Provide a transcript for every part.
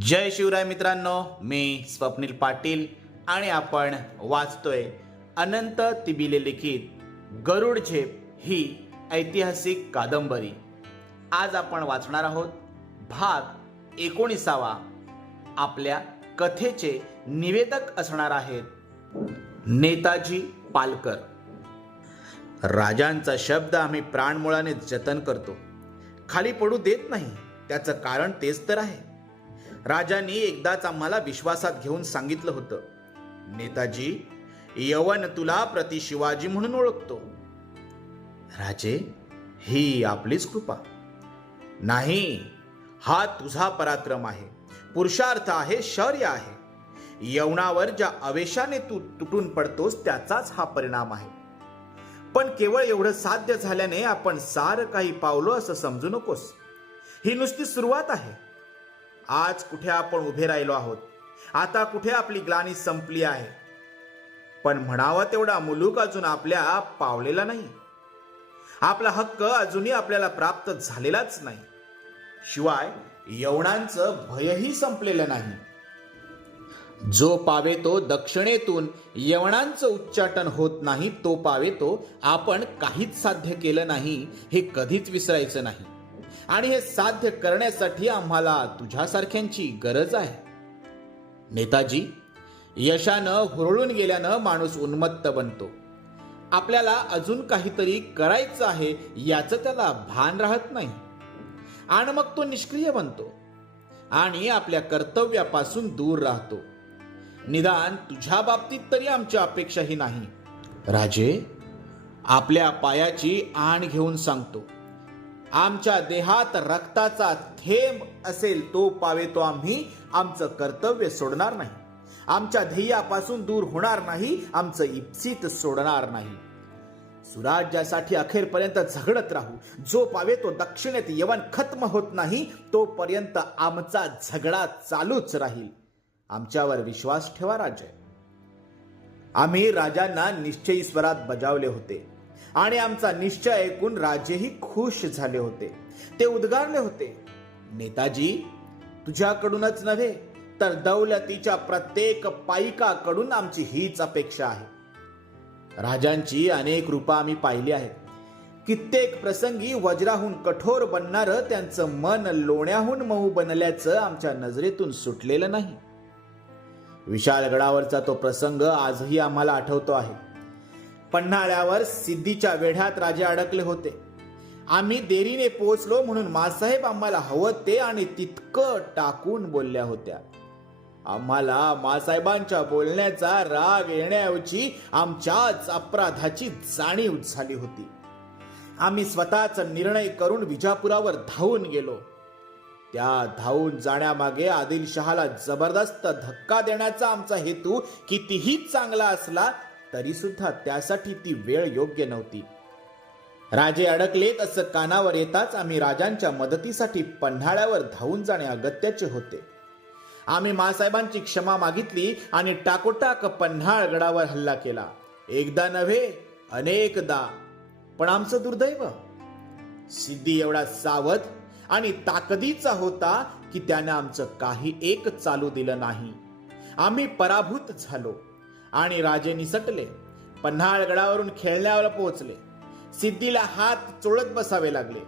जय शिवराय मित्रांनो मी स्वप्नील पाटील आणि आपण वाचतोय अनंत तिबिले लिखित गरुड झेप ही ऐतिहासिक कादंबरी. आज आपण वाचणार आहोत भाग एकोणीसावा. आपल्या कथेचे निवेदक असणार आहेत नेताजी पालकर. राजांचा शब्द आम्ही प्राणमुळाने जतन करतो. खाली पडू देत नाही त्याचं कारण तेच तर आहे. राजांनी एकदाच आम्हाला विश्वासात घेऊन सांगितलं होतं. नेताजी यवन तुला प्रति शिवाजी म्हणून ओळखतो. राजे ही आपलीच कृपा. नाही हा तुझा पराक्रम आहे. पुरुषार्थ आहे शौर्य आहे. यवनावर ज्या आवेशाने तू तुटून पडतोस त्याचाच हा परिणाम आहे. पण केवळ एवढं साध्य झाल्याने आपण सारं काही पावलो असं समजू नकोस. ही नुसती सुरुवात आहे. आज कुठे आपण उभे राहिलो आहोत? आता कुठे आपली ग्लानी संपली आहे? पण म्हणावा तेवढा मुलूक अजून आपल्या पावलेला नाही. आपला हक्क अजूनही आपल्याला प्राप्त झालेलाच नाही. शिवाय यवनांचं भयही संपलेलं नाही. जो पावे तो दक्षिणेतून यवनांचं उच्चाटन होत नाही तो पावे तो आपण काहीच साध्य केलं नाही हे कधीच विसरायचं नाही. आणि हे साध्य करण्यासाठी आम्हाला तुझ्यासारख्यांची गरज आहे. नेताजी यशानं हुरळून गेल्यानं माणूस उन्मत्त बनतो. आपल्याला अजून काहीतरी करायचं आहे याचं त्याला भान राहत नाही. आणि मग तो निष्क्रिय बनतो आणि आपल्या कर्तव्यापासून दूर राहतो. निदान तुझ्या बाबतीत तरी आमची अपेक्षाही नाही. राजे आपल्या पायाची आण घेऊन सांगतो. आमच्या देहात रक्ताचा थेंब असेल तो पावे तो आम्ही. आमचं कर्तव्य सोडणार नाही. आमच्या ध्येयापासून दूर होणार नाही आमचं इप्सित सोडणार नाही. सुराज्यासाठी अखेरपर्यंत झगडत राहू. जो पावे तो दक्षिणेत यवन खत्म होत नाही तोपर्यंत आमचा झगडा चालूच राहील. आमच्यावर विश्वास ठेवा राजे. आम्ही राजांना निश्चयी स्वरात बजावले होते. आणि आमचा निश्चय ऐकून राजेही खुश झाले होते. ते उद्गारले होते नेताजी तुझ्याकडूनच नव्हे तर दौलतीच्या प्रत्येक पायिकाकडून आमची हीच अपेक्षा आहे. राजांची अनेक रूपा आम्ही पाहिली आहेत. कित्येक प्रसंगी वज्राहून कठोर बनणारं त्यांचं मन लोण्याहून मऊ बनल्याचं आमच्या नजरेतून सुटलेलं नाही. विशाळगडावरचा तो प्रसंग आजही आम्हाला आठवतो आहे. पन्हाळ्यावर सिद्धीच्या वेढ्यात राजे अडकले होते. आम्ही देरीने पोचलो म्हणून मासाहेब आम्हाला हवं ते आणि तितकं टाकून बोलल्या होत्या. आम्हाला मासाहेबांच्या बोलण्याचा राग येण्याऐवजी आमच्याच अपराधाची जाणीव झाली होती. आम्ही स्वतःच निर्णय करून विजापुरावर धावून गेलो. त्या धावून जाण्यामागे आदिलशहाला जबरदस्त धक्का देण्याचा आमचा हेतू कितीही चांगला असला तरी सुद्धा त्यासाठी ती वेळ योग्य नव्हती. राजे अडकलेत असं कानावर येताच आम्ही राजांच्या मदतीसाठी पन्हाळ्यावर धावून जाणे अगत्याचे होते. आम्ही मासाहेबांची क्षमा मागितली आणि टाकोटाक पन्हाळ गडावर हल्ला केला. एकदा नव्हे अनेकदा. पण आमचं दुर्दैव? सिद्धी एवढा सावध आणि ताकदीचा होता की त्यानं आमचं काही एक चालू दिलं नाही. आम्ही पराभूत झालो. आणि राजे निसटले. पन्हाळगडावरून खेळण्यावर पोहोचले. सिद्धीला हात चोळत बसावे लागले.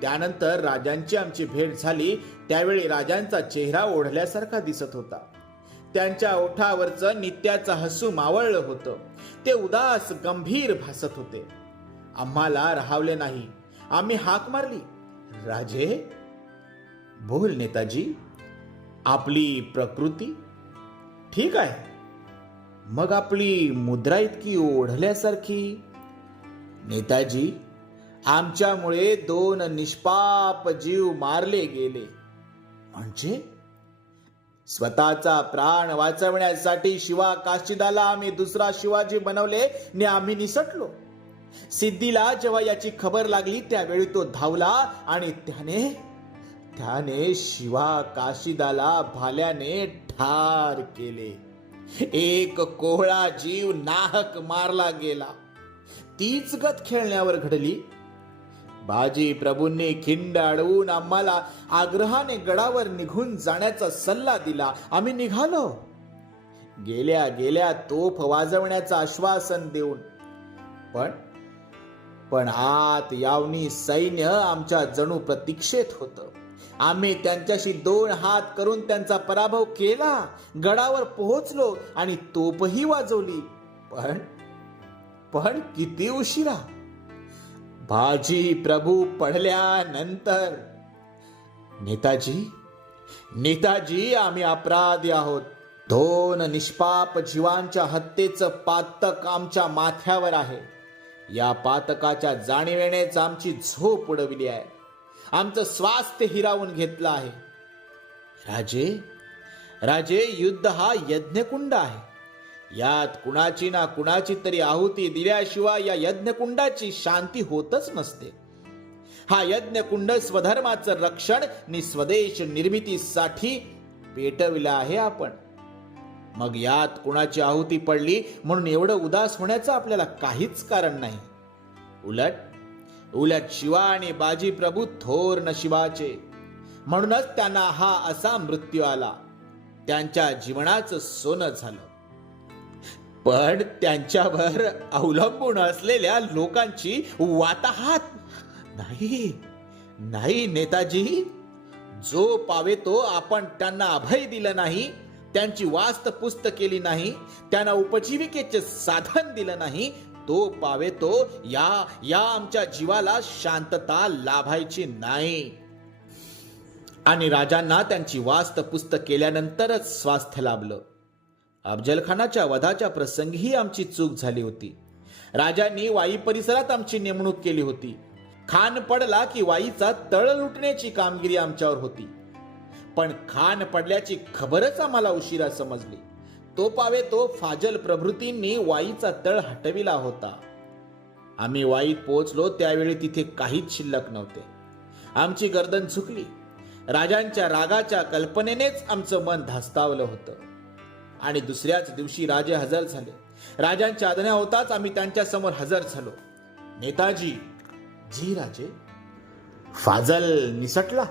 त्यानंतर राजांची आमची भेट झाली. त्यावेळी राजांचा चेहरा ओढल्यासारखा दिसत होता. त्यांच्या ओठावरचं नित्याचं हसू मावळलं होतं. ते उदास गंभीर भासत होते. आम्हाला राहावले नाही. आम्ही हाक मारली. राजे? बोल नेताजी. आपली प्रकृती? ठीक आहे. मग आपली मुद्रा इतकी ओढल्यासारखी? नेताजी आमच्यामुळे दोन निष्पाप जीव मारले गेले. म्हणजे? स्वतःचा प्राण वाचवण्यासाठी शिवा काशिदाला आम्ही दुसरा शिवाजी बनवले ने आम्ही निसटलो. सिद्धीला जेव्हा याची खबर लागली त्यावेळी तो धावला आणि त्याने त्याने शिवा काशिदाला भाल्याने ठार केले. एक कोहळा जीव नाहक मारला गेला. तीच गत खेळण्यावर घडली. बाजी प्रभूंनी खिंड अडवून आम्हाला आग्रहाने गडावर निघून जाण्याचा सल्ला दिला. आम्ही निघालो. गेल्या गेल्या तोफ वाजवण्याचं आश्वासन देऊन. पण पण आत यावनी सैन्य आमच्या जणू प्रतीक्षेत होतं. आम्ही त्यांच्याशी दोन हात करून त्यांचा पराभव केला. गडावर पोहोचलो आणि तोपही वाजवली. पण पण किती उशिरा. भाजी प्रभू पडल्यानंतर. नेताजी नेताजी आम्ही अपराधी आहोत. दोन निष्पाप जीवांच्या हत्येचं पातक आमच्या माथ्यावर आहे. या पातकाच्या जाणीवेनेच आमची झोप उडविली आहे. आमचं स्वास्थ्य हिरावून घेतलं आहे. राजे राजे युद्ध हा यज्ञकुंड आहे. यात कुणाची ना कुणाची तरी आहुती दिल्याशिवाय या यज्ञकुंडाची शांती होतच नसते. हा यज्ञकुंड स्वधर्माचं रक्षण नि स्वदेश निर्मितीसाठी पेटविला आहे आपण. मग यात कुणाची आहुती पडली म्हणून एवढं उदास होण्याचं आपल्याला काहीच कारण नाही. उलट उलट शिवा आणि बाजी प्रभू थोर नशिबाचे. म्हणूनच त्यांना हा असा मृत्यू आला. त्यांच्या जीवनाचं सोनं झालं. पण त्यांच्यावर अवलंबून असलेल्या लोकांची वाताहात नाही नाही नेताजी. जो पावे तो आपण त्यांना अभय दिलं नाही त्यांची वास्त पुस्त केली नाही त्यांना उपजीविकेचे साधन दिलं नाही तो पावे तो या या आमच्या जीवाला शांतता लाभायची नाही. आणि राजांना त्यांची वास्त पुस्त केल्यानंतरच स्वास्थ्य लाभलं. अफजलखानाच्या वधाच्या प्रसंगीही आमची चूक झाली होती. राजांनी वाई परिसरात आमची नेमणूक केली होती. खान पडला की वाईचा तळ लुटण्याची कामगिरी आमच्यावर होती. पण खान पडल्याची खबरच आम्हाला उशिरा समजली. तो पावे तो फाजल प्रभृतींनी वाईचा तळ हटविला होता. आम्ही वाईत पोहोचलो त्यावेळी तिथे काहीच शिल्लक नव्हते. आमची गर्दन झुकली. राजांच्या रागाच्या कल्पनेनेच आमचं मन धास्तावलं होतं. आणि दुसऱ्याच दिवशी राजे हजर झाले. राजांच्या आज्ञा होताच आम्ही त्यांच्यासमोर हजर झालो. नेताजी जी राजे फाजल निसटला.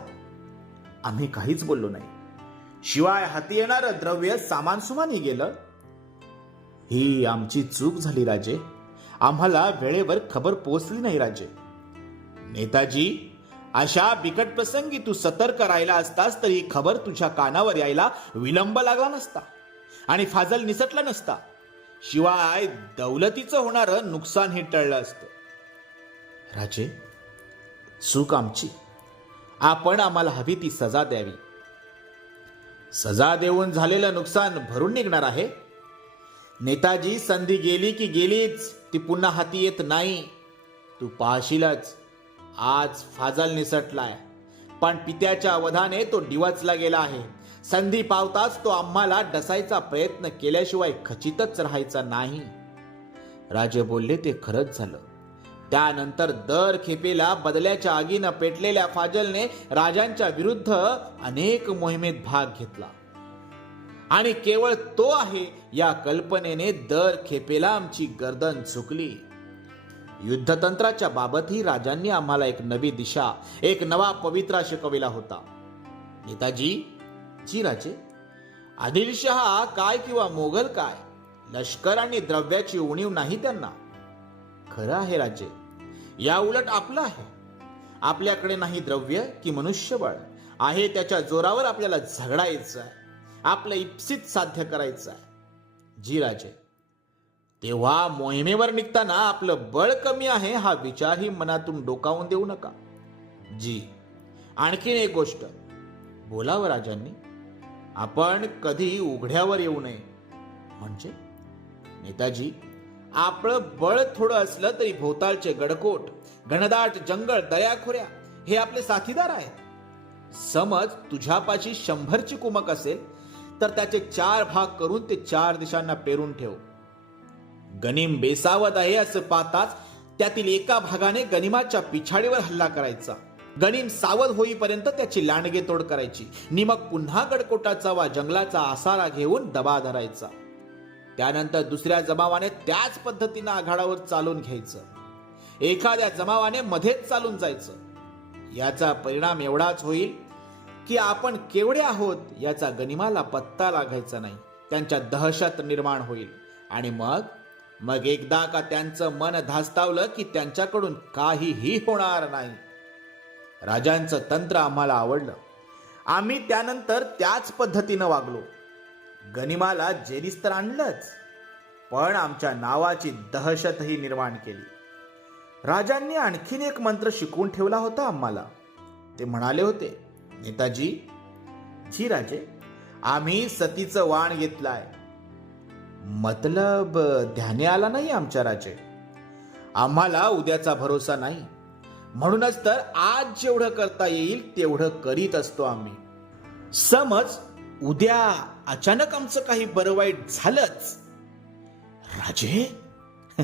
आम्ही काहीच बोललो नाही. शिवाय हाती येणारं द्रव्य सामान सुमानी गेलं. ही आमची चूक झाली राजे. आम्हाला वेळेवर खबर पोचली नाही राजे. नेताजी अशा बिकट प्रसंगी तू सतर्क राहिला असतास तरी ही खबर तुझ्या कानावर यायला विलंब लागला नसता आणि फाजल निसटला नसता. शिवाय दौलतीचं होणारं नुकसान हे टळलं असतं. राजे चूक आमची. आपण आम्हाला हवी ती सजा द्यावी. सजा देऊन झालेलं नुकसान भरून निघणार आहे. नेताजी संधी गेली की गेलीच ती पुन्हा हाती येत नाही. तू पाहशीलच आज फाजल निसटलाय. पण पित्याच्या अवधाने तो डिवचला गेला आहे. संधी पावताच तो आम्हाला डसायचा प्रयत्न केल्याशिवाय खचितच राहायचा नाही. राजे बोलले ते खरंच झालं. त्यानंतर दर खेपेला बदल्याच्या आगीनं पेटलेल्या फाजलने राजांच्या विरुद्ध अनेक मोहिमेत भाग घेतला. आणि केवळ तो आहे या कल्पनेने दर खेपेला आमची गर्दन झुकली. युद्धतंत्राच्या बाबतही राजांनी आम्हाला एक नवी दिशा एक नवा पवित्रा शिकविला होता. नेताजी जी राजे आदिलशहा काय किंवा मोगल काय? लष्कर आणि द्रव्याची उणीव नाही त्यांना. खरं आहे राजे. या उलट आपलं आहे. आपल्याकडे नाही द्रव्य की मनुष्यबळ. आहे त्याच्या जोरावर आपल्याला झगडायचं आहे. आपलं इप्सित साध्य करायचं आहे. जी राजे तेव्हा मोहिमेवर निघताना आपलं बळ कमी आहे हा विचारही मनातून डोकावून देऊ नका. जी आणखीन एक गोष्ट. बोलावं राजांनी. आपण कधी उघड्यावर येऊ नये. म्हणजे नेताजी आपलं बळ थोडं असलं तरी भोवतालचे गडकोट घनदाट जंगल दऱ्याखोऱ्या हे आपले साथीदार आहेत. समज तुझ्यापाशी शंभरची कुमक असेल तर त्याचे चार भाग करून ते चार दिशांना पेरून ठेव. गनिम बेसावत आहे असं पाहताच त्यातील एका भागाने गनिमाच्या पिछाडीवर हल्ला करायचा. गनिम सावध होईपर्यंत त्याची लांडगे तोड करायची. नि मग पुन्हा गडकोटाचा वा जंगलाचा आसारा घेऊन दबा धरायचा. त्यानंतर दुसऱ्या जमावाने त्याच पद्धतीनं आघाडावर चालून घ्यायचं. एखाद्या जमावाने मध्येच चालून जायचं. याचा परिणाम एवढाच होईल की आपण केवढे आहोत याचा गनिमाला पत्ता लागायचा नाही. त्यांच्या दहशत निर्माण होईल. आणि मग? मग एकदा का त्यांचं मन धास्तावलं की त्यांच्याकडून काहीही होणार नाही. राजांचं तंत्र आम्हाला आवडलं. आम्ही त्यानंतर त्याच पद्धतीनं वागलो. गनिमाला जेरीस तर आणलंच पण आमच्या नावाची दहशतही निर्माण केली. राजांनी आणखीन एक मंत्र शिकवून ठेवला होता आम्हाला. ते म्हणाले होते नेताजी जी राजे आम्ही सतीचं वाण घेतलाय. मतलब ध्याने आला नाही आमच्या राजे. आम्हाला उद्याचा भरोसा नाही. म्हणूनच तर आज जेवढं करता येईल तेवढं करीत असतो आम्ही. समज उद्या अचानक आमचं काही बरं वाईट झालंच. राजे?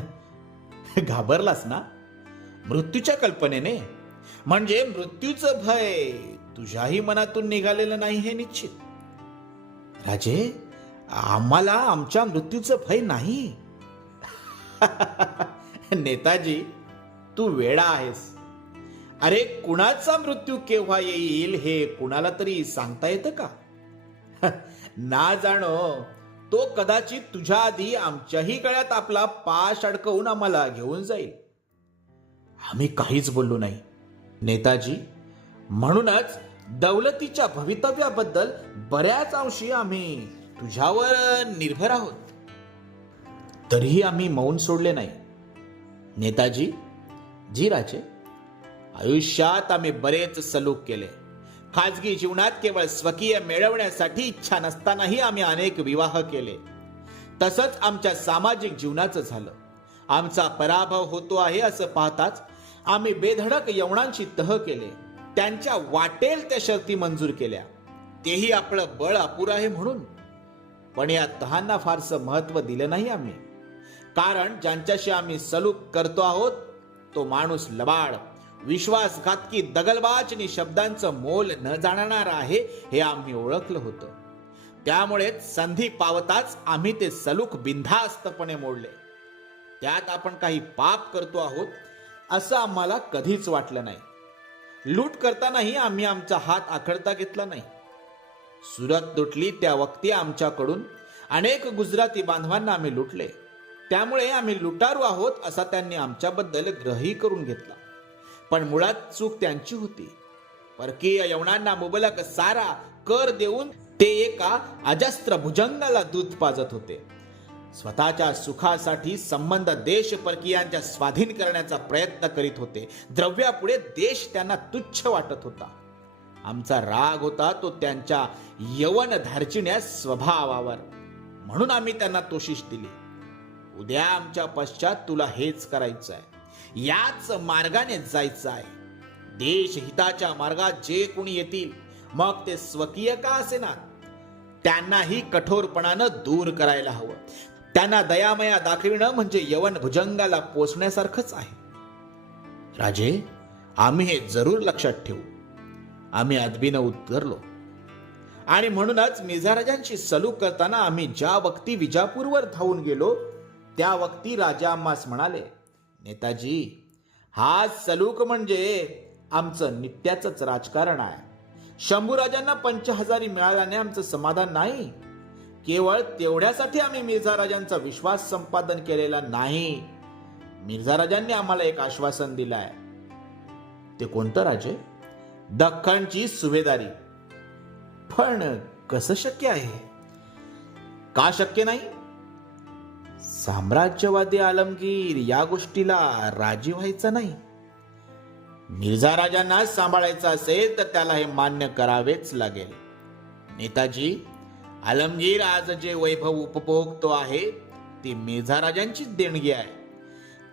घाबरलास ना? मृत्यूच्या कल्पनेने? म्हणजे मृत्यूचं भय तुझ्याही मनातून निघालेलं नाही हे निश्चित. राजे आम्हाला आमच्या मृत्यूचं भय नाही. नेताजी तू वेडा आहेस. अरे कुणाचा मृत्यू केव्हा येईल हे कुणाला तरी सांगता येतं का? ना जाणो तो कदाचित तुझ्या आधी आमच्याही गळ्यात आपला पाश अडकवून आम्हाला घेऊन जाईल. आम्ही काहीच बोललो नाही. नेताजी म्हणूनच दौलतीच्या भवितव्याबद्दल बऱ्याच अंशी आम्ही तुझ्यावर निर्भर आहोत. तरीही आम्ही मौन सोडले नाही. नेताजी जी राजे आयुष्यात आम्ही बरेच सलूक केले. खाजगी जीवनात केवळ स्वकीय मिळवण्यासाठी इच्छा नसतानाही आम्ही अनेक विवाह केले. तसंच आमच्या सामाजिक जीवनाचं झालं. आमचा पराभव होतो आहे असं पाहताच आम्ही बेधडक यवनांशी तह केले. त्यांच्या वाटेल त्या शर्ती मंजूर केल्या. तेही आपलं बळ अपुरं आहे म्हणून. पण या तहांना फारसं महत्त्व दिलं नाही आम्ही. कारण ज्यांच्याशी आम्ही सलूक करतो आहोत तो माणूस लबाड. विश्वासघातकी दगलबाजनी शब्दांचं मोल न जाणणार आहे हे आम्ही ओळखलं होतं. त्यामुळेच संधी पावताच आम्ही ते सलूक बिनधास्तपणे मोडले. त्यात आपण काही पाप करतो आहोत असं आम्हाला कधीच वाटलं नाही. लूट करतानाही आम्ही आमचा हात आखडता घेतला नाही. सुरत तुटली त्या वक्ती आमच्याकडून अनेक गुजराती बांधवांना आम्ही लुटले. त्यामुळे आम्ही लुटारू आहोत असा त्यांनी आमच्याबद्दल ग्रही करून घेतला. पण मुळात चूक त्यांची होती. परकीय यवनांना मुबलक सारा कर देऊन ते एका अजस्त्र भुजंगाला दूध पाजत होते. स्वतःच्या सुखासाठी संबंध देश परकीयांच्या स्वाधीन करण्याचा प्रयत्न करीत होते. द्रव्यापुढे देश त्यांना तुच्छ वाटत होता. आमचा राग होता तो त्यांच्या यवन धार्चिण्या स्वभावावर. म्हणून आम्ही त्यांना तोशिश दिली. उद्या आमच्या पश्चात तुला हेच करायचं आहे याच मार्गाने जायचं आहे. देश हिताच्या मार्गात जे कोणी येतील मग ते स्वकीय का असेना? त्यांनाही कठोरपणानं दूर करायला हवं. त्यांना दयामया दाखविणं म्हणजे यवन भुजंगाला पोचण्यासारखंच आहे. राजे आम्ही हे जरूर लक्षात ठेवू. आम्ही अदबीनं उतरलो. आणि म्हणूनच मिझाराजांशी सलूक करताना आम्ही ज्या वक्ती विजापूरवर धावून गेलो त्या वक्ती राजा आम्हास म्हणाले नेताजी हा सलूक म्हणजे आमचं नित्याचंच राजकारण आहे. शंभूराजांना पंचहजारी मिळाल्याने आमचं समाधान नाही. केवळ तेवढ्यासाठी आम्ही मिर्झा राजांचा विश्वास संपादन केलेला नाही. मिर्झा राजांनी आम्हाला एक आश्वासन दिलं आहे ते कोणतं राजे? दख्खनची सुभेदारी. पण कसं शक्य आहे? का शक्य नाही? साम्राज्यवादी आलमगीर या गोष्टीला राजी व्हायचं नाही. मिर्झा राजांना सांभाळायचं असेल तर त्याला हे मान्य करावेच लागेल. नेताजी आलमगीर आज जे वैभव उपभोगतो आहे ती मिर्झा राजांचीच देणगी आहे.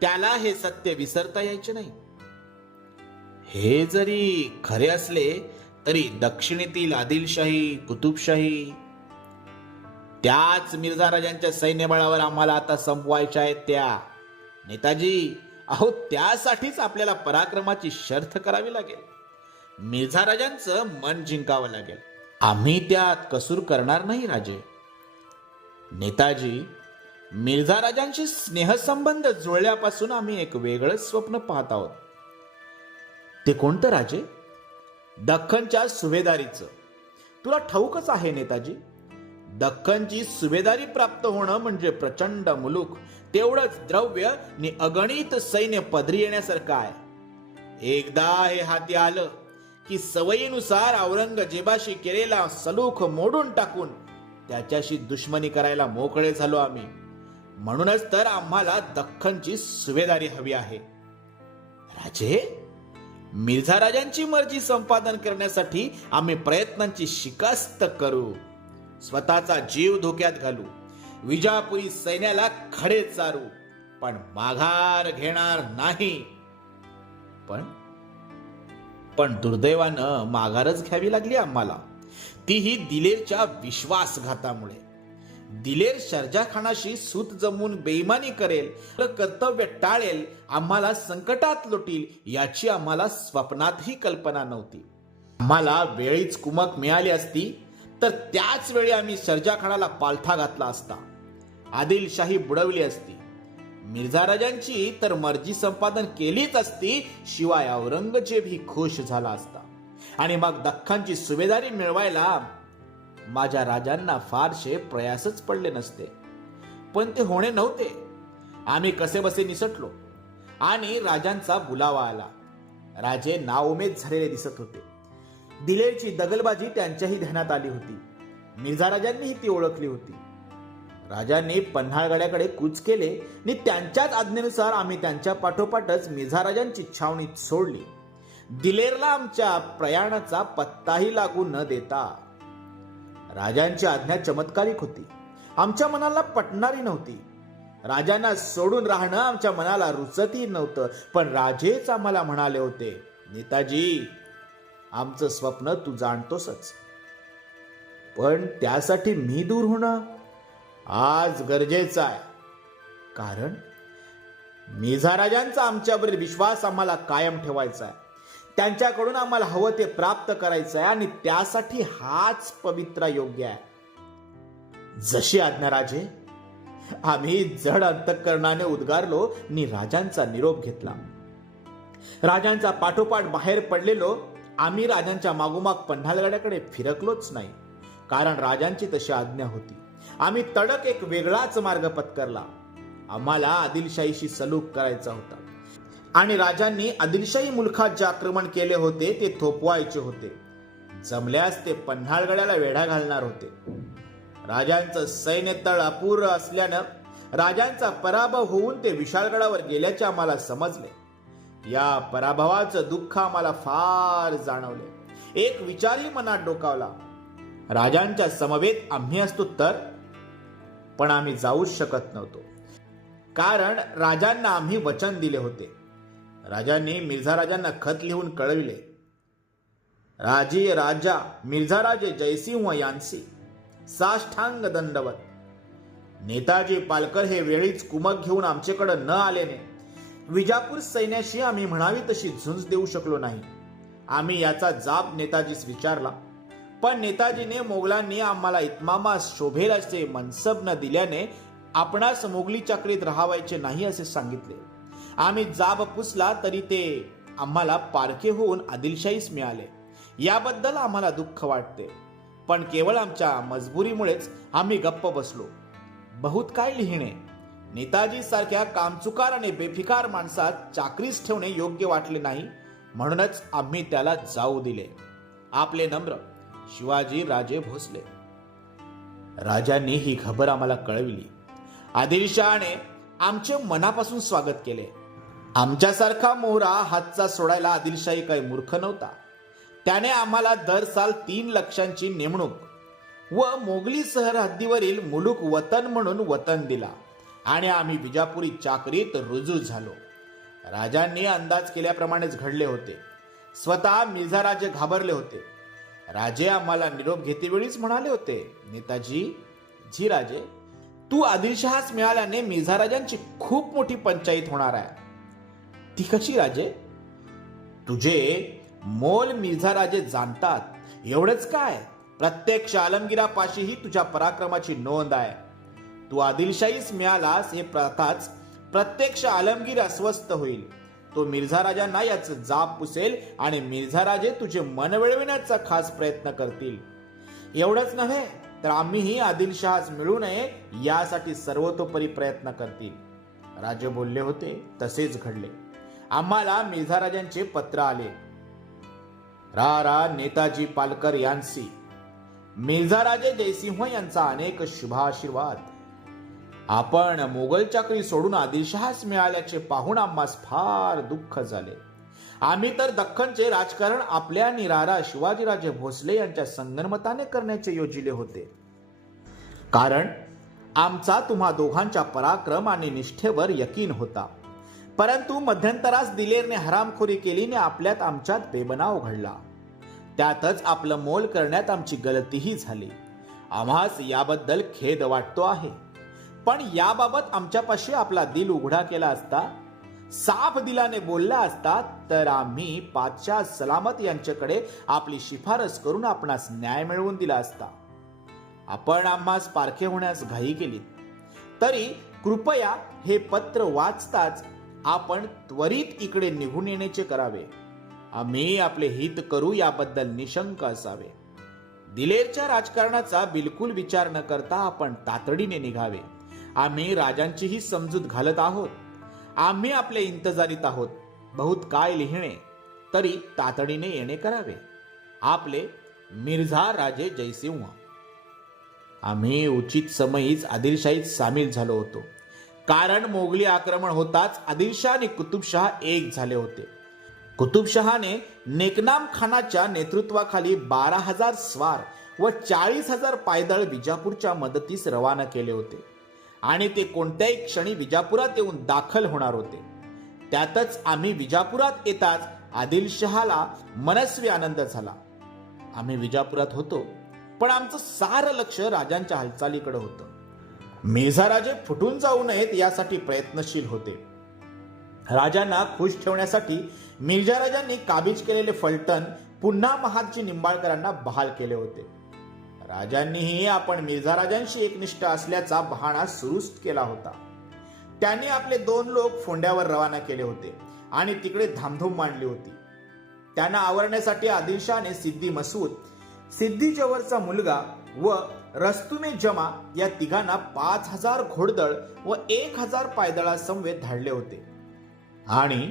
त्याला हे सत्य विसरता यायचे नाही. हे जरी खरे असले तरी दक्षिणेतील आदिलशाही कुतुबशाही त्याच मिर्झा राजांच्या सैन्यबळावर आम्हाला आता संपवायच्या आहेत त्या. नेताजी अहो त्यासाठीच आपल्याला पराक्रमाची शर्थ करावी लागेल. मिर्झा राजांचं मन जिंकावं लागेल. आम्ही त्यात कसूर करणार नाही राजे. नेताजी मिर्झा राजांशी स्नेहसंबंध जुळल्यापासून आम्ही एक वेगळंच स्वप्न पाहत आहोत. ते कोणतं राजे? दख्खनच्या सुभेदारीचं. तुला ठाऊकच आहे नेताजी. दख्खनची सुभेदारी प्राप्त होणं म्हणजे प्रचंड मुलूक. तेवढंच द्रव्य आणि अगणित सैन्य पदरी येण्यासारखं आहे. एकदा हे हाती आलं की सवयीनुसार औरंगजेबाशी केलेला सलूख मोडून टाकून त्याच्याशी दुश्मनी करायला मोकळे झालो आम्ही. म्हणूनच तर आम्हाला दख्खनची सुभेदारी हवी आहे. राजे मिर्झा राजांची मर्जी संपादन करण्यासाठी आम्ही प्रयत्नांची शिकास्त करू. स्वतःचा जीव धोक्यात घालू. विजापुरी सैन्याला खडे चारू. पण माघार घेणार नाही. पण पण दुर्दैवानं माघारच घ्यावी लागली आम्हाला. तीही दिलेरच्या विश्वासघातामुळे. दिलेर शर्जा खानाशी सूत जमून बेईमानी करेल कर्तव्य टाळेल आम्हाला संकटात लोटील याची आम्हाला स्वप्नातही कल्पना नव्हती. आम्हाला वेळीच कुमक मिळाली असती तर त्याच वेळी आम्ही सर्जाखानाला पालथा घातला असता. आदिलशाही बुडवली असती. मिर्झा राजांची तर मर्जी संपादन केलीच असती शिवाय औरंगजेब ही खुश झाला असता. आणि मग दख्खनची सुभेदारी मिळवायला माझ्या राजांना फारसे प्रयासच पडले नसते. पण ते होणे नव्हते. आम्ही कसे बसे निसटलो. आणि राजांचा बुलावा आला. राजे नाउमेद झालेले दिसत होते. दिलेरची दगलबाजी त्यांच्याही ध्यानात आली होती. मिर्झा राजांनीही ती ओळखली होती. राजांनी पन्हाळगड्याकडे कूच केले आणि त्यांच्याच आज्ञेनुसार आम्ही त्यांच्या पाठोपाठच मिर्झा राजांची छावणी सोडली. दिलेरला आमच्या प्रयाणाचा पत्ताही लागू न देता. राजांची आज्ञा चमत्कारिक होती. आमच्या मनाला पटणारी नव्हती. राजांना सोडून राहणं आमच्या मनाला रुचतही नव्हतं पण राजेच आम्हाला म्हणाले होते नेताजी आमचं स्वप्न तू जाणतोसच. पण त्यासाठी मी दूर होणं आज गरजेचं आहे. कारण मेझाराजांचा राजांचा विश्वास आम्हाला कायम ठेवायचा आहे. त्यांच्याकडून आम्हाला हवं ते प्राप्त करायचं आहे आणि त्यासाठी हाच पवित्रा योग्य आहे. जशी आज्ञा राजे आम्ही जड अंतकरणाने उद्गारलो मी राजांचा निरोप घेतला. राजांचा पाठोपाठ बाहेर पडलेलो आम्ही राजांच्या मागोमाग पन्हाळगडाकडे फिरकलोच नाही. कारण राजांची तशी आज्ञा होती. आम्ही तडक एक वेगळाच मार्ग पत्करला. आम्हाला आदिलशाहीशी सलूक करायचा होता. आणि राजांनी आदिलशाही मुलखात जे आक्रमण केले होते ते थोपवायचे होते. जमल्यास ते पन्हाळगडाला वेढा घालणार होते. राजांचं सैन्य तळ अपूर्ण असल्यानं राजांचा पराभव होऊन ते विशाळगडावर गेल्याचे आम्हाला समजले. या पराभवाचं दुःख आम्हाला फार जाणवले. एक विचारही मनात डोकावला. राजांच्या समवेत आम्ही असतो तर? पण आम्ही जाऊच शकत नव्हतो. कारण राजांना आम्ही वचन दिले होते. राजांनी मिर्झा राजांना खत लिहून कळविले. राजे राजा मिर्झा राजे जयसिंह यांसी साष्टांग दंडवत. नेताजी पालकर हे वेळीच कुमक घेऊन आमच्याकडे न आल्याने विजापूर सैन्याशी आम्ही म्हणावी तशी झुंज देऊ शकलो नाही. आम्ही याचा जाब नेताजीस विचारला. पण नेताजीने मोगलांनी आम्हाला इतमामा शोभेल असे मनसब न दिल्याने आपणास मोगली चाकडीत राहावायचे नाही असे सांगितले. आम्ही जाब पुसला तरी ते आम्हाला पारखे होऊन आदिलशाहीस मिळाले. याबद्दल आम्हाला दुःख वाटते. पण केवळ आमच्या मजबुरीमुळेच आम्ही गप्प बसलो. बहुत काय लिहिणे? नेताजी सारख्या कामचुकार आणि बेफिकार माणसात चाकरीस ठेवणे योग्य वाटले नाही म्हणूनच आम्ही त्याला जाऊ दिले. आपले नम्र शिवाजी राजे भोसले. राजांनी ही खबर आम्हाला कळविली. आदिलशहाने आमचे मनापासून स्वागत केले. आमच्यासारखा मोहरा हातचा सोडायला आदिलशाही काही मूर्ख नव्हता. त्याने आम्हाला दर साल तीन लक्षांची नेमणूक व मोगली सरहद्दीवरील मुलुक वतन म्हणून वतन दिला. आणि आम्ही विजापुरी चाकरीत रुजू झालो. राजांनी अंदाज केल्याप्रमाणेच घडले होते. स्वतः मिर्झा राजे घाबरले होते. राजे आम्हाला निरोप घेतेवेळीच म्हणाले होते नेताजी जी राजे तू आदिलशहास मिळाल्याने मिर्झा राजांची खूप मोठी पंचायत होणार आहे. ती कशी राजे? तुझे मोल मिर्झा राजे जाणतात. एवढंच काय? प्रत्यक्ष आलमगीरापाशीही तुझ्या पराक्रमाची नोंद आहे. तू आदिलशाहीच मिळालास हे प्रथाच प्रत्यक्ष आलमगीर अस्वस्थ होईल. तो मिर्झा राजांना याच जाप पुसेल आणि मिर्झा राजे तुझे मन वळविण्याचा खास प्रयत्न करतील. एवढंच नव्हे तर आम्हीही आदिलशहाच मिळू नये यासाठी सर्वतोपरी प्रयत्न करतील. राजे बोलले होते तसेच घडले. आम्हाला मिर्झा राजांचे पत्र आले. रा रा नेताजी पालकर यांसी. मिर्झा राजे जयसिंह यांचा अनेक शुभाशीर्वाद. आपण मोगल चाकरी सोडून आदिलशहाच मिळाल्याचे पाहून आम्हास फार दुःख झाले. आम्ही तर दख्खनचे राजकारण आपल्या निरारा शिवाजीराजे भोसले यांच्या संगनमताने करण्याचे योजिले होते. कारण आमचा तुम्हा दोघांच्या पराक्रम आणि निष्ठेवर यकीन होता. परंतु मध्यंतरास दिलेरने हरामखोरी केलीने आपल्यात आमच्यात बेबनाव घडला. त्यातच आपलं मोल करण्यात आमची गलतीही झाली. आम्हास याबद्दल खेद वाटतो आहे. पण याबाबत आमच्यापाशी आपला दिल उघडा केला असता साफ दिलाने बोलला असता तर आम्ही पाचशा सलामत यांच्याकडे आपली शिफारस करून आपणास न्याय मिळवून दिला असता. आपण आम्हास पारखे होण्यास घाई केली. तरी कृपया हे पत्र वाचताच आपण त्वरित इकडे निघून येण्याचे करावे. आम्ही आपले हित करू याबद्दल निशंक असावे. दिलेरच्या राजकारणाचा बिलकुल विचार न करता आपण तातडीने निघावे. आम्ही राजांचीही समजूत घालत आहोत. आम्ही आपले इंतजारीत आहोत. बहुत काय लिहिणे तरी तातडीने येणे करावे. आपले मिर्झा राजे जयसिंह. आम्ही उचित समयीच आदिलशाहीत सामील झालो होतो. कारण मोगली आक्रमण होताच आदिलशाह आणि कुतुबशहा एक झाले होते. कुतुबशहाने नेकनाम खानाच्या नेतृत्वाखाली बारा हजार स्वार व चाळीस हजार पायदळ विजापूरच्या मदतीस रवाना केले होते. आणि ते कोणत्याही क्षणी विजापुरात येऊन दाखल होणार होते. त्यातच आम्ही विजापुरात येताच आदिलशहाला मनस्वी आनंद झाला. आम्ही विजापुरात होतो पण आमचं सारं लक्ष राजांच्या हालचालीकडे होतं. मेझाराजे फुटून जाऊ नयेत यासाठी प्रयत्नशील होते. राजांना खुश ठेवण्यासाठी मिर्झा राजांनी काबीज केलेले फलटण पुन्हा महादजी निंबाळकरांना बहाल केले होते. राजांनीही आपण मिर्झा राजांशी एकनिष्ठ असल्याचा बहाणा सुरूच केला होता. त्यांनी आपले दोन लोक फोंड्यावर रवाना केले होते आणि तिकडे धामधूम मांडली होती. त्यांना आवरण्यासाठी आदिलशाने सिद्धी मसूद सिद्धी जवळचा मुलगा व रस्तुमे जमा या तिघांना पाच हजार घोडदळ व एक हजार पायदळासमवेत धाडले होते. आणि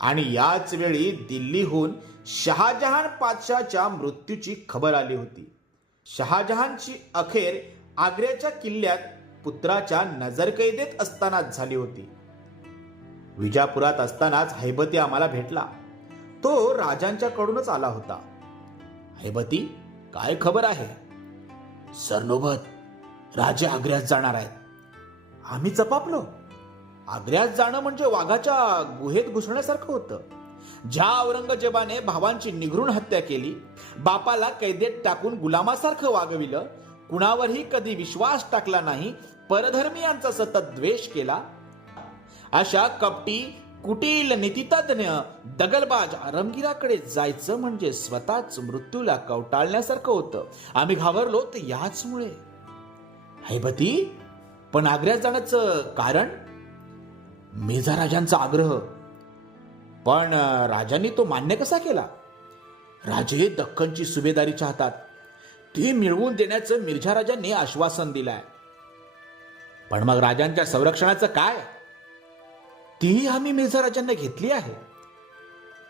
आणि याच वेळी दिल्लीहून शहाजहान पातशाच्या मृत्यूची खबर आली होती. शहाजहानची अखेर आग्र्याच्या किल्ल्यात पुत्राच्या नजरकैदेत असतानाच झाली होती. विजापुरात असतानाच हैबती आम्हाला भेटला. तो राजांच्याकडूनच आला होता. हैबती काय खबर आहे? सरनोबत राजे आग्र्यात जाणार आहेत. आम्ही चपापलो आग्र्यात जाणं म्हणजे वाघाच्या गुहेत घुसण्यासारखं होतं. ज्या औरंगजेबाने भावांची निघृण हत्या केली बापाला कैदेत टाकून गुलामासारखं वागविलं कुणावरही कधी विश्वास टाकला नाही परधर्मीयांचा सतत द्वेष केला अशा कपटी कुटील नीतितज्ञ दगलबाज आरमगिराकडे जायचं म्हणजे स्वतःच मृत्यूला कवटाळण्यासारखं होतं. आम्ही घाबरलो तर याचमुळे. हैबती पण आग्र्यात जाण्याचं कारण? मेझा राजांचा आग्रह. पण राजांनी तो मान्य कसा केला? राजे दख्खनची सुभेदारी चाहतात ती मिळवून देण्याचं मिर्झा राजांनी आश्वासन दिलंय. पण मग राजांच्या संरक्षणाचं काय? तीही आम्ही मिर्झा राजांना घेतली आहे.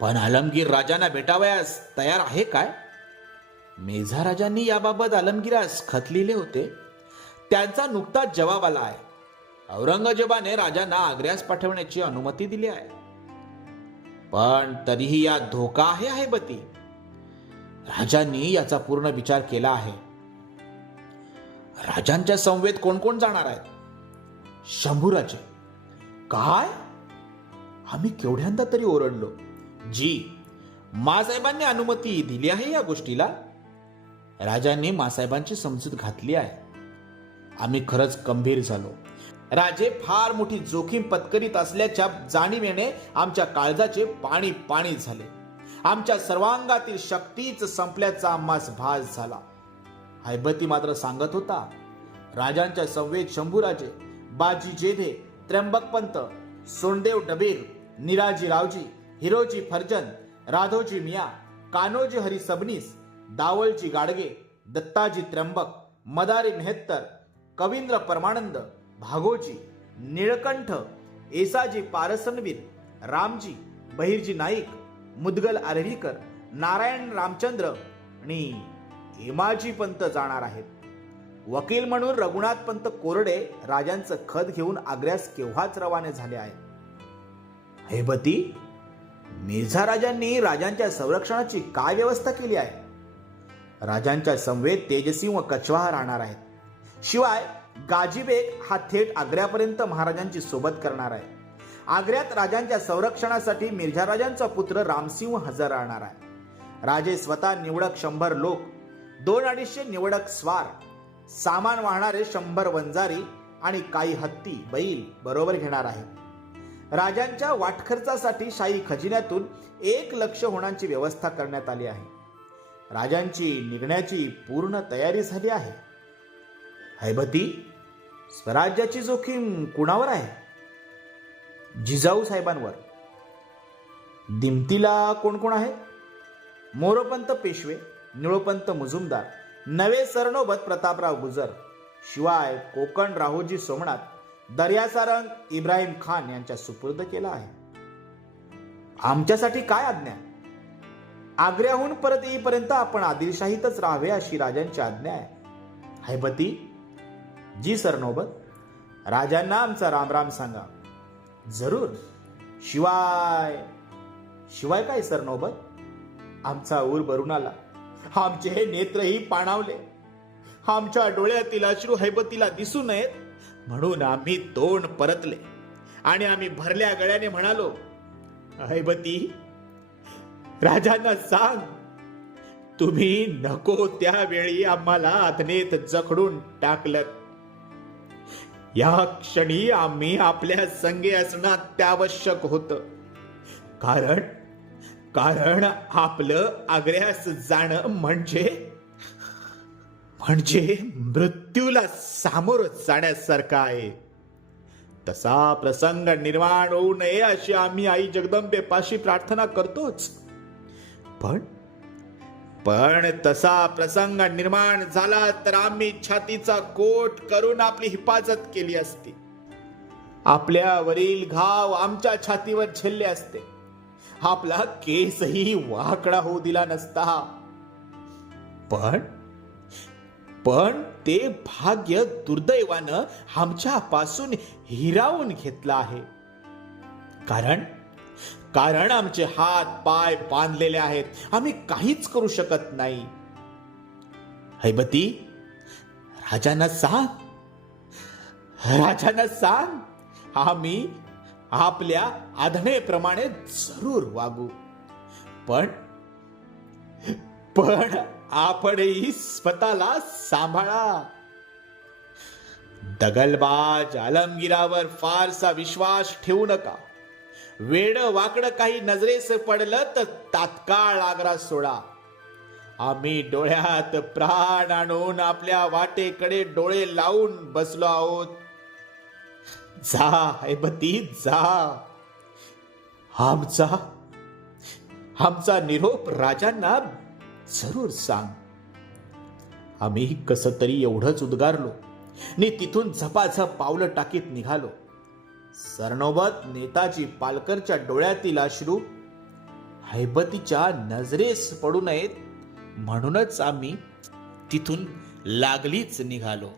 पण आलमगीर राजांना भेटावयास तयार आहे काय? मिर्झा राजांनी याबाबत आलमगिरास खत लिहिले होते. त्यांचा नुकताच जवाब आला आहे औरंगजेबाने राजांना आग्र्यास पाठवण्याची अनुमती दिली आहे. पण तरीही या धोका आहे आहे बती. राजांनी याचा पूर्ण विचार केला आहे. राजांच्या संवेद कोण कोण जाणार आहेत? शंभूराजे काय? आम्ही केवढ्यांदा तरी ओरडलो. जी मासाहेबांनी अनुमती दिली आहे या गोष्टीला? राजांनी मासाहेबांची समजूत घातली आहे. आम्ही खरंच गंभीर झालो. राजे फार मोठी जोखीम पत्करीत असल्याच्या जाणीवेने आमच्या काळजाचे पाणी पाणी झाले. आमच्या सर्वांगातील शक्तीच संपल्याचा आम्हास भास झाला. हैबती मात्र सांगत होता राजांच्या संवेद शंभूराजे बाजी जेधे त्र्यंबकपंत सोनदेव डबीर निराजी रावजी हिरोजी फर्जन राधोजी मिया कान्होजी हरी सबनीस दावलजी गाडगे दत्ताजी त्र्यंबक मदारी मेहत्तर कवींद्र परमानंद भागोजी निळकंठ एसाजी पारसनवीर रामजी बहिरजी नाईक मुदगल आर्वीकर नारायण रामचंद्र आणि हेमाजी पंत जाणार आहेत. वकील म्हणून रघुनाथ पंत कोरडे राजांचं खत घेऊन आग्र्यास केव्हाच रवाने झाले आहेत? हेबती मिर्झा राजांनी राजांच्या संरक्षणाची काय व्यवस्था केली आहे? राजांच्या समवेत तेजसिंह व कछवाहा राहणार आहेत. शिवाय गाजीबेग हा थेट आग्र्यापर्यंत महाराजांची सोबत करणार आहे. आग्र्यात राजांच्या संरक्षणासाठी मिर्झा राजांचा पुत्र रामसिंह हजर राहणार आहे. राजे स्वतः निवडक शंभर लोक दोन अडीचशे निवडक स्वार सामान वाहणारे शंभर वंजारी आणि काही हत्ती बैल बरोबर घेणार आहेत. राजांच्या वाटखर्चासाठी शाही खजिन्यातून एक लक्ष होणांची व्यवस्था करण्यात आली आहे. राजांची निघण्याची पूर्ण तयारी झाली आहे. हैबती स्वराज्याची जोखीम कुणावर आहे? जिजाऊ साहेबांवर. दिमतीला कोण कोण आहे? मोरोपंत पेशवे निळोपंत मुजुमदार नवे सरनोबत प्रतापराव गुजर शिवाय कोकण राहुजी सोमनाथ दर्याचा रंग इब्राहिम खान यांच्या सुपूर्द केला आहे. आमच्यासाठी काय आज्ञा? आग्र्याहून परत येईपर्यंत आपण आदिलशाहीतच राहावे अशी राजांची आज्ञा आहे. हैबती जी सरनोबत राजांना आमचा रामराम सांगा. जरूर. शिवाय शिवाय काय सरनोबत आमचा ऊर भरून आला. आमचे हे नेत्रही पाणावले. आमच्या डोळ्यातील अश्रू हैबतीला दिसू नयेत. म्हणून आम्ही तोंड परतले. आणि आम्ही भरल्या गळ्याने म्हणालो हैबती राजांना सांग. तुम्ही नको त्यावेळी आम्हाला अधनेत जखडून टाकलं या क्षणी आम्ही आपल्या संगे असणं अत्यावश्यक होत. कारण कारण आपलं आग्र्यास जाणं म्हणजे म्हणजे मृत्यूला सामोर जाण्यासारखं आहे. तसा प्रसंग निर्माण होऊ नये अशी आम्ही आई जगदंबेपाशी प्रार्थना करतोच. पण पण तसा प्रसंग निर्माण झाला तर आम्ही छातीचा कोट करून आपली हिफाजत केली असती. आपल्यावरील घाव आमच्या छातीवर झेलले असते. आपला केसही वाकडा होऊ दिला नसता. पण पण ते भाग्य दुर्दैवानं आमच्यापासून हिरावून घेतलं आहे. कारण कारण आमचे हात पाय बांधलेले आहेत. आम्ही काहीच करू शकत नाही. हैबती राजांना सांग. राजांना सांग. आम्ही आपल्या आधणेप्रमाणे जरूर वागू. पण पण आपणही स्वतःला सांभाळा. दगलबाज आलमगिरावर फारसा विश्वास ठेवू नका. वेड वाकड काही नजरेस पडलं तर तात्काळ आग्रा सोडा. आम्ही डोळ्यात प्राण आणून आपल्या वाटेकडे डोळे लावून बसलो आहोत. जा हैबती जा. आमचा आमचा निरोप राजांना जरूर सांग. आम्ही कस तरी एवढंच उद्गारलो. नि तिथून झपाझप पावलं टाकीत निघालो. सरनोबत नेताजी पालकरच्या डोळ्यातील अश्रू हैबतीच्या नजरेस पडू नयेत. म्हणूनच आम्ही तिथून लागलीच निघालो.